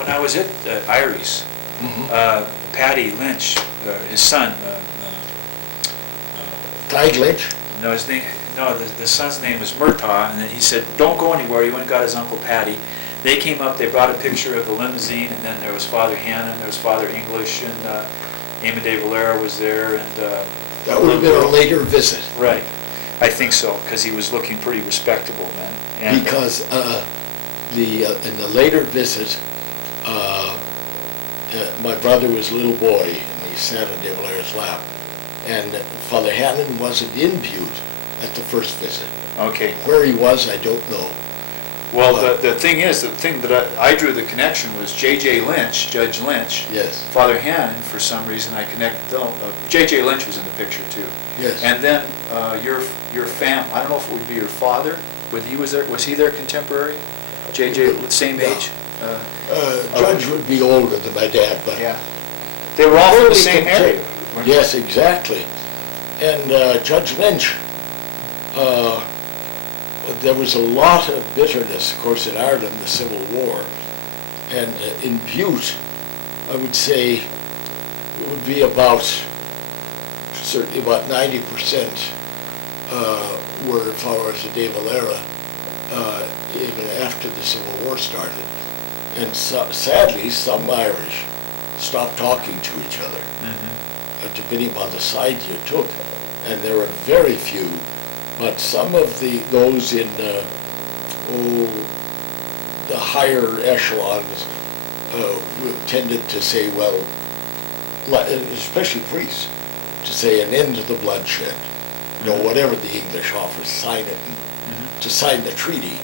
when I was at Irie's, Patty Lynch, his son. Clyde Lynch? No, his name. No, the son's name was Murtaugh, and then he said, "Don't go anywhere." He went and got his Uncle Patty. They came up. They brought a picture of the limousine, and then there was Father Hannon, there was Father English, and Eamon DeValera was there, and that would have been a later visit. Right, I think so, because he was looking pretty respectable then. And because in the later visit, my brother was a little boy, and he sat on DeValera's lap, and Father Hannon wasn't in Butte at the first visit. Okay. Where he was, I don't know. Well, the thing is, the thing that I drew the connection was J.J. Lynch, Judge Lynch. Yes. Father Hannon, for some reason, I connected them. J.J. Lynch was in the picture too. Yes. And then your I don't know if it would be your father. Was he their contemporary? J.J. with same age. Judge would be older than my dad, but yeah, they were all from the same area. Yes, exactly. And Judge Lynch. There was a lot of bitterness, of course, in Ireland, the Civil War, and in Butte, I would say it would be certainly about 90% were followers of DeValera, even after the Civil War started. And sadly, some Irish stopped talking to each other, depending upon the side you took, and there were very few. But some of those in the higher echelons tended to say, well, especially priests, to say an end to the bloodshed. Whatever the English offers, sign it, and to sign the treaty.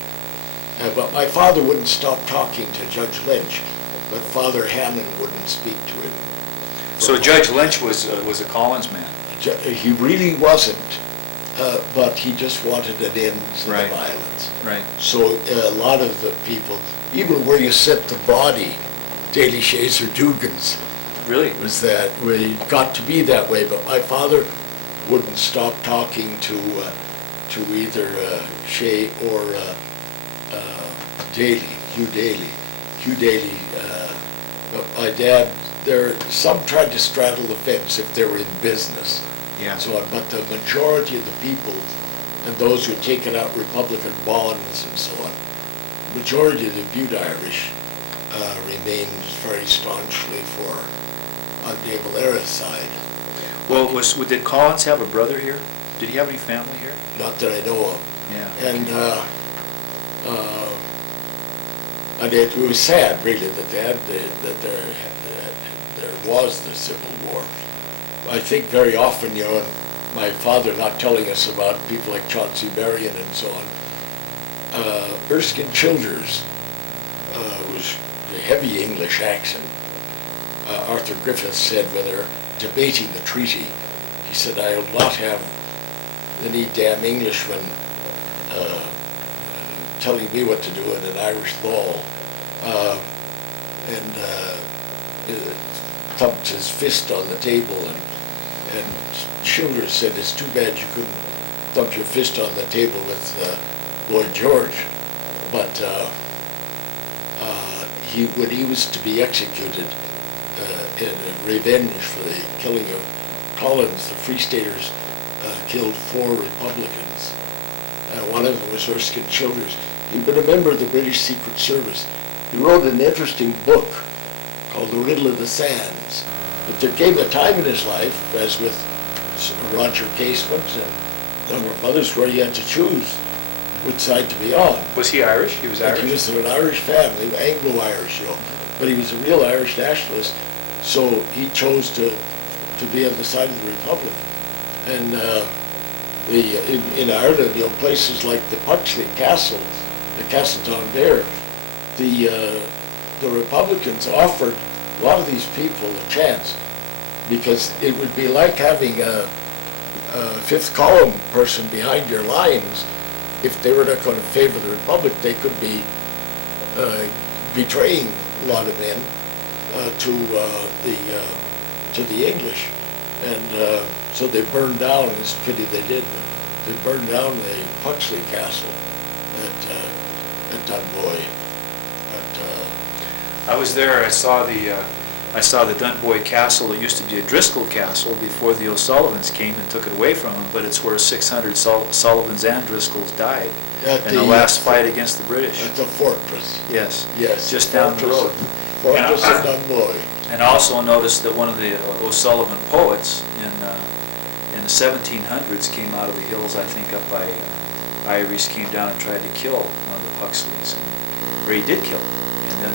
But my father wouldn't stop talking to Judge Lynch, but Father Hannon wouldn't speak to him. So Judge Lynch was a Collins man. He really wasn't. But he just wanted an end to right. the violence. Right. So a lot of the people, even where you set the body, Daily Shays or Dugan's, really was that where he got to be that way. But my father wouldn't stop talking to either Shay or Daly, Hugh Daly. But my dad, some tried to straddle the fence if they were in business. Yeah. So on, but the majority of the people, and those who had taken out Republican bonds and so on, majority of the Butte Irish remained very staunchly on DeValera's side. Well, did Collins have a brother here? Did he have any family here? Not that I know of. Yeah. And it was sad, really, that there was the Civil War. I think very often, and my father not telling us about people like Chauncey Berrien and so on. Erskine Childers was a heavy English accent. Arthur Griffith said when they're debating the treaty, he said, "I will not have any damn Englishman telling me what to do in an Irish law." And thumped his fist on the table, and Childers said, "It's too bad you couldn't thump your fist on the table with Lloyd George." But when he was to be executed in revenge for the killing of Collins, the Free Staters killed 4 Republicans. One of them was Erskine Childers. He'd been a member of the British Secret Service. He wrote an interesting book called The Riddle of the Sands. But there came a time in his life, as with Roger Casement and a number of others, where he had to choose which side to be on. Was he Irish? He was Irish? He was of an Irish family, Anglo-Irish, but he was a real Irish nationalist, so he chose to be on the side of the Republic. And in Ireland, places like the Puxley Castle, the Castletown there, the Republicans offered a lot of these people a chance, because it would be like having a fifth column person behind your lines. If they were not going to favor the Republic, they could be betraying a lot of men to the English, and so they burned down. It's a pity they did. They burned down the Puxley Castle at Dunboy. I was there. I saw the Dunboy Castle. It used to be a Driscoll Castle before the O'Sullivans came and took it away from them, but it's where 600 Sullivans and Driscolls died in the last fight against the British. At the fortress. Yes. Yes. Just down the road. Fortress of Dunboy. And also noticed that one of the O'Sullivan poets in the 1700s came out of the hills, I think, up by Irish, came down and tried to kill one of the Puxleys, or he did kill him. And then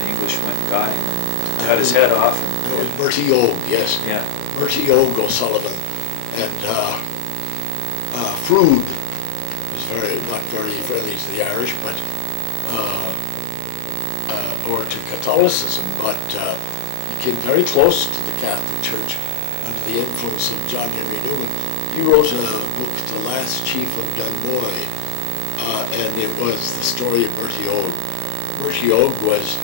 the English went and got him and cut his head off. It was Bertie Og, yes. Yeah. Bertie Og O'Sullivan. And Froude was not very friendly to the Irish, but or to Catholicism, but he came very close to the Catholic Church under the influence of John Henry Newman. He wrote a book, The Last Chief of Dunboy, and it was the story of Bertie Og. Bertie Og was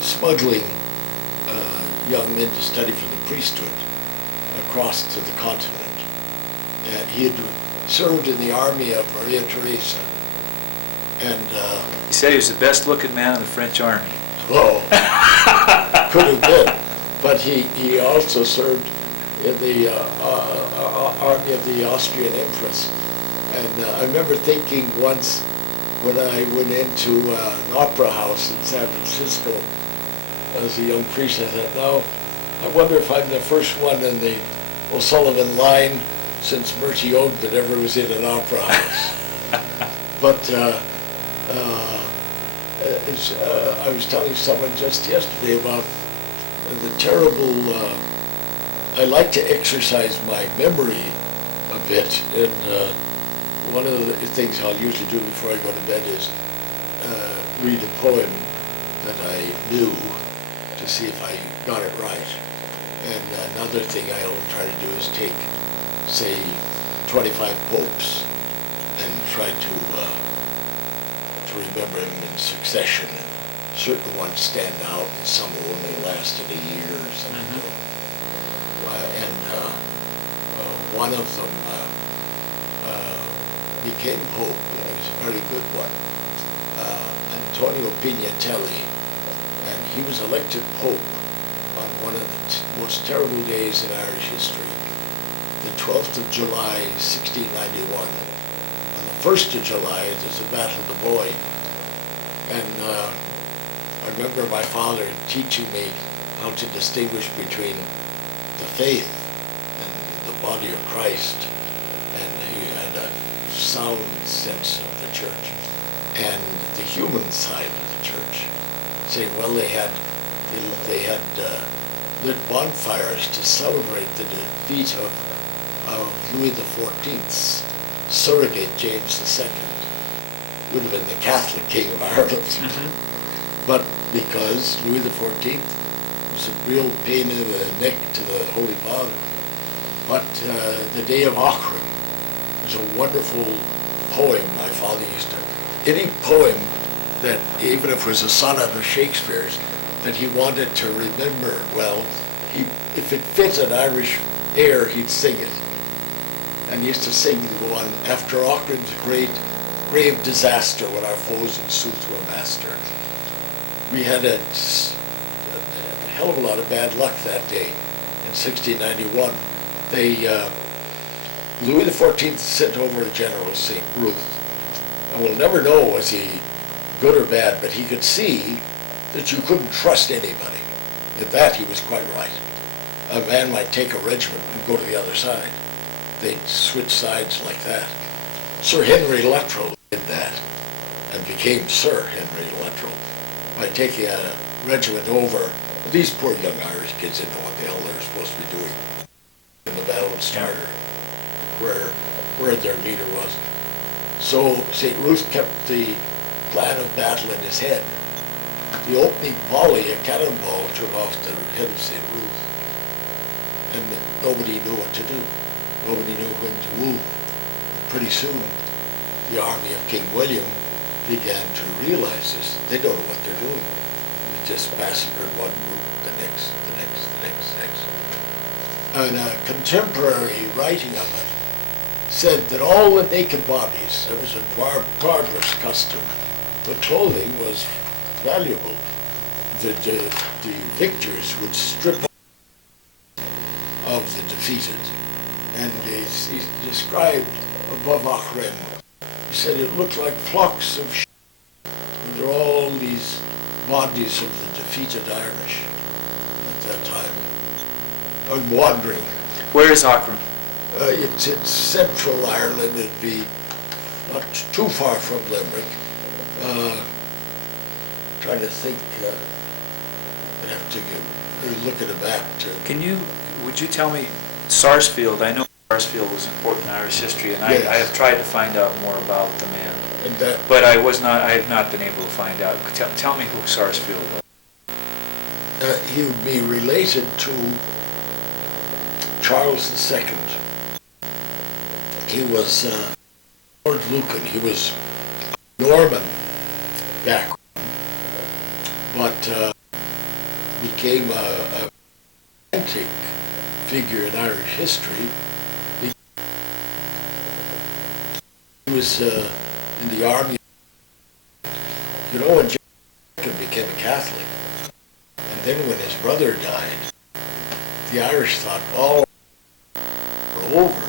smuggling young men to study for the priesthood across to the continent. He had served in the army of Maria Theresa, and He said he was the best looking man in the French army. well, could have been, but he also served in the army of the Austrian Empress. And I remember thinking once when I went into an opera house in San Francisco as a young priest, I thought, now, I wonder if I'm the first one in the O'Sullivan line since Bertie Og that ever was in an opera house. But I was telling someone just yesterday about the terrible, I like to exercise my memory a bit, and one of the things I'll usually do before I go to bed is read a poem that I knew to see if I got it right. And another thing I'll try to do is take, say, 25 popes and try to remember them in succession. Certain ones stand out, and some only lasted a year or something. One of them became pope, and he was a very good one, Antonio Pignatelli, and he was elected pope on one of the most terrible days in Irish history, the 12th of July, 1691. On the 1st of July, there's the Battle of the Boyne, and I remember my father teaching me how to distinguish between the faith and the body of Christ, and he had a sound sense of the church, and the human side of the church, saying, well, they had lit bonfires to celebrate the defeat of Louis XIV's surrogate James II. Would have been the Catholic King of Ireland. Mm-hmm. But because Louis XIV was a real pain in the neck to the Holy Father. But the Day of Aughrim was a wonderful poem my father used to. Any poem that, even if it was a sonnet of Shakespeare's, that he wanted to remember, well, if it fit an Irish air, he'd sing it. And he used to sing the one, after Aughrim's grave disaster when our foes in sooth were master. We had a hell of a lot of bad luck that day in 1691. Louis XIV sent over a general, St. Ruth, and we'll never know was he good or bad, but he could see that you couldn't trust anybody. At that he was quite right. A man might take a regiment and go to the other side. They'd switch sides like that. Sir Henry Luttrell did that and became Sir Henry Luttrell by taking a regiment over. These poor young Irish kids didn't know what the hell they were supposed to be doing in the Battle of Starter, where their leader was. So St. Ruth kept the plan of battle in his head. The opening volley, a cannonball, took off the head of St. Ruth, and nobody knew what to do. Nobody knew when to move. Pretty soon, the army of King William began to realize this. They don't know what they're doing. They just massacred one group, the next. And a contemporary writing of it said that all the naked bodies, there was a barbarous custom the clothing was valuable. The victors would strip of the defeated. And he described above Achren, he said it looked like flocks of sheep. And there were all these bodies of the defeated Irish at that time, and wandering. Where is Aughrim? It's in central Ireland. It'd be not too far from Limerick. Trying to think, I'd have to look at a map to... Would you tell me, Sarsfield, I know Sarsfield was important in Irish history, and Yes. I have tried to find out more about the man, And that, but I have not been able to find out. Tell me who Sarsfield was. he would be related to Charles II. He was Lord Lucan. He was Norman background, but became a romantic figure in Irish history. He was in the army. You know, when John became a Catholic, and then when his brother died, the Irish thought, oh, we're over.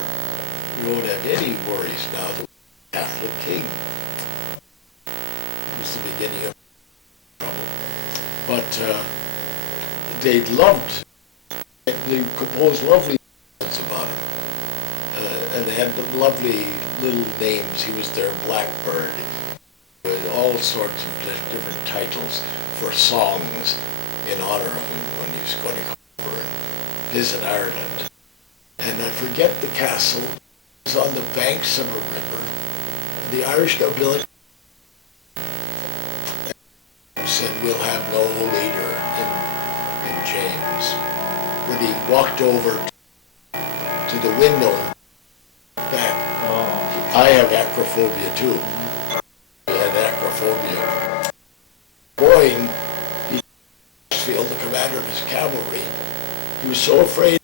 We won't have any worries now. The Catholic king. It was the beginning of trouble. But they loved, they composed lovely songs about him. And they had lovely little names. He was their Blackbird. With all sorts of different titles for songs in honor of him when he was going to come over and visit Ireland. And I forget the castle. It was on the banks of a river. The Irish nobility said, we'll have no leader in James. When he walked over to the window and back, I have acrophobia too. He had acrophobia. Boyne, the commander of his cavalry, he was so afraid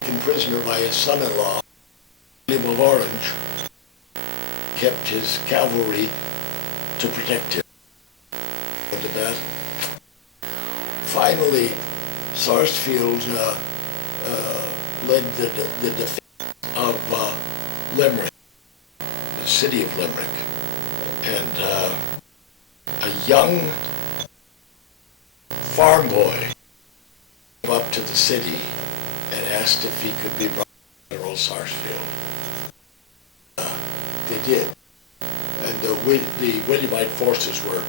taken prisoner by his son-in-law, William of Orange, kept his cavalry to protect him. Into that. Finally, Sarsfield led the defense of Limerick, the city of Limerick, and a young farm boy came up to the city and asked if he could be brought to General Sarsfield. They did. And the Williamite forces were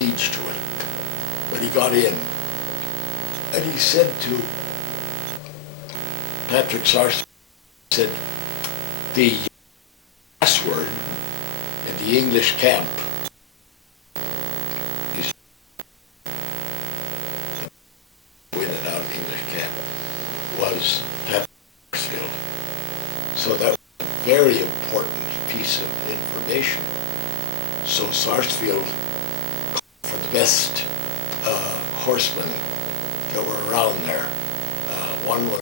siege to it. But he got in. And he said to Patrick Sarsfield, said, the password in the English camp is in and out of English camp was Patrick Sarsfield. So that was a very important piece of information. So Sarsfield called for the best horsemen that were around there. One was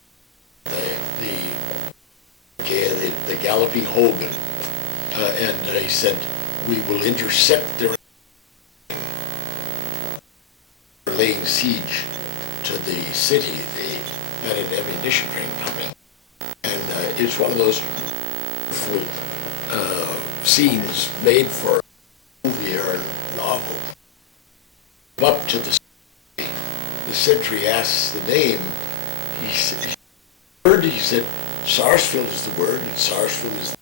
the galloping Hogan, and he said, we will intercept their laying siege to the city. They had an ammunition train coming, and it's one of those scenes made for a movie or a novel. Up to the city, the sentry asks the name. He said, Sarsfield is the word, and Sarsfield is the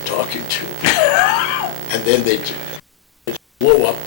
we're talking to. And then they blow up